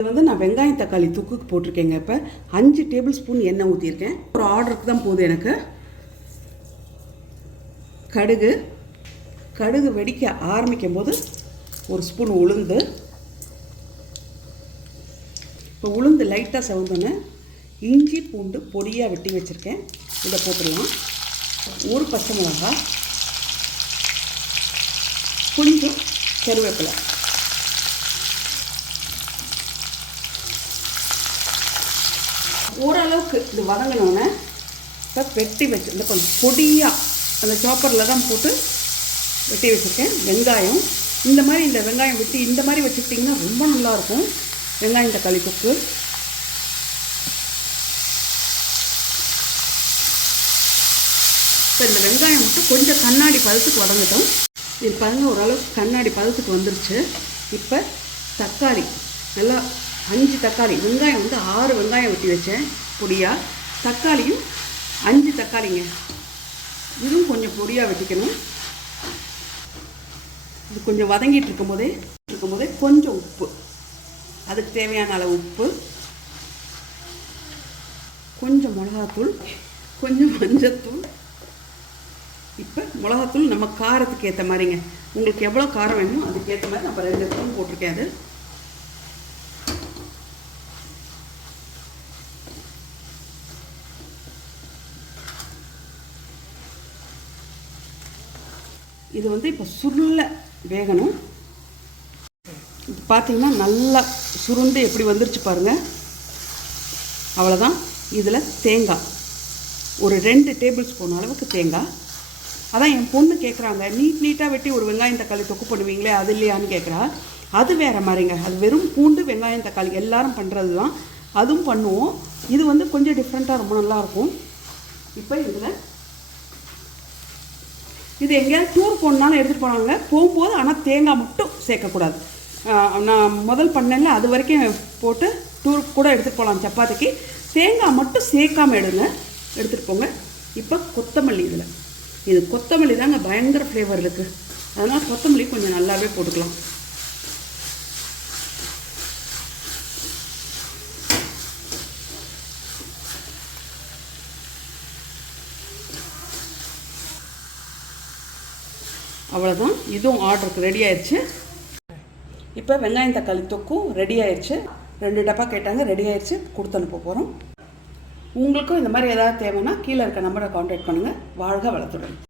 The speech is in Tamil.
இது வந்து நான் வெங்காயம் தக்காளி தூக்குக்கு போட்டிருக்கேங்க இப்போ. அஞ்சு டேபிள் ஸ்பூன் எண்ணெய் ஊற்றிருக்கேன் ஒரு ஆர்டருக்கு தான் போகுது எனக்கு. கடுகு. கடுகு வெடிக்க ஆரம்பிக்கும் போது ஒரு ஸ்பூன் உளுந்து. இப்போ உளுந்து லைட்டாக சவுந்தோன்னே இஞ்சி பூண்டு பொடியாக வெட்டி வச்சுருக்கேன். இதை போட்டுடலாம். ஒரு பச்சை மிளகாய். கொஞ்சம் கருவேப்பிலை. ஓரளவுக்கு இது வதங்கினோன்னே இப்போ வெட்டி வச்சு இந்த கொஞ்சம் பொடியாக அந்த சாப்பரில் தான் போட்டு வெட்டி வச்சுருக்கேன். வெங்காயம். இந்த மாதிரி இந்த வெங்காயம் வெட்டி இந்த மாதிரி வச்சுக்கிட்டிங்கன்னா ரொம்ப நல்லாயிருக்கும். வெங்காயம் தக்காளி தொக்கு இப்போ இந்த வெங்காயம் மட்டும் கொஞ்சம் கண்ணாடி பதத்துக்கு வதங்கட்டும். இது பாருங்கள் ஓரளவுக்கு கண்ணாடி பதத்துக்கு வந்துருச்சு. இப்போ தக்காளி நல்லா அஞ்சு தக்காளி. வெங்காயம் வந்து ஆறு வெங்காயம் வெட்டி வச்சேன் பொடியாக தக்காளியும் அஞ்சு தக்காளிங்க. இதுவும் கொஞ்சம் பொடியாக வெட்டிக்கணும் இது கொஞ்சம் வதங்கிட்டு இருக்கும்போதே இருக்கும்போதே கொஞ்சம் உப்பு. அதுக்கு தேவையான அளவு உப்பு. கொஞ்சம் மிளகாத்தூள். கொஞ்சம் மஞ்சத்தூள். இப்போ மிளகாத்தூள் நம்ம காரத்துக்கு ஏற்ற மாதிரிங்க. உங்களுக்கு எவ்வளோ காரம் வேணுமோ அதுக்கேற்ற மாதிரி நம்ம ரெண்டு ஸ்பூன் போட்டிருக்கேன் அது. இது வந்து இப்போ சுருள வேகணும். இது பார்த்தீங்கன்னா நல்லா சுருண்டு எப்படி வந்துருச்சு பாருங்கள் அவ்வளோதான் இதில் தேங்காய். ஒரு ரெண்டு டேபிள் ஸ்பூன் அளவுக்கு தேங்காய். அதான் என் பொண்ணு கேட்குறாங்க நீட் நீட்டாக வெட்டி ஒரு வெங்காயம் தக்காளி தொக்கு பண்ணுவீங்களே அது இல்லையான்னு கேட்குறா அது வேறு மாதிரிங்க. அது வெறும் பூண்டு வெங்காயம் தக்காளி எல்லாரும் பண்ணுறது தான் அதுவும் பண்ணுவோம். இது வந்து கொஞ்சம் டிஃப்ரெண்ட்டாக ரொம்ப நல்லாயிருக்கும் இப்போ இதில் இது எங்கேயாவது டூர் போனாலும் எடுத்துகிட்டு போனாங்க. போகும்போது ஆனால் தேங்காய் மட்டும் சேர்க்கக்கூடாது. நான் முதல் பண்ணேன்ல அது வரைக்கும் போட்டு டூருக்கு கூட எடுத்துகிட்டு போகலாம் சப்பாத்திக்கு. தேங்காய் மட்டும் சேர்க்காமல் எடுங்க. எடுத்துகிட்டு போங்க. இப்போ கொத்தமல்லி இதில். இது கொத்தமல்லி தாங்க பயங்கர ஃப்ளேவர் இருக்குது அதனால் கொத்தமல்லி கொஞ்சம் நல்லாவே போட்டுக்கலாம். அவ்வளோதான் இதுவும் ஆர்டருக்கு ரெடி ஆயிடுச்சு இப்போ வெங்காயம் தக்காளி தொக்கும் ரெடி ஆயிடுச்சு ரெண்டு டப்பா கேட்டாங்க ரெடி ஆயிடுச்சு கொடுத்து அனுப்ப போகிறோம் உங்களுக்கும் இந்த மாதிரி ஏதாவது தேவைன்னா கீழே இருக்க நம்பரை காண்டாக்ட் பண்ணுங்கள் வாழ்க வளத்துடன்.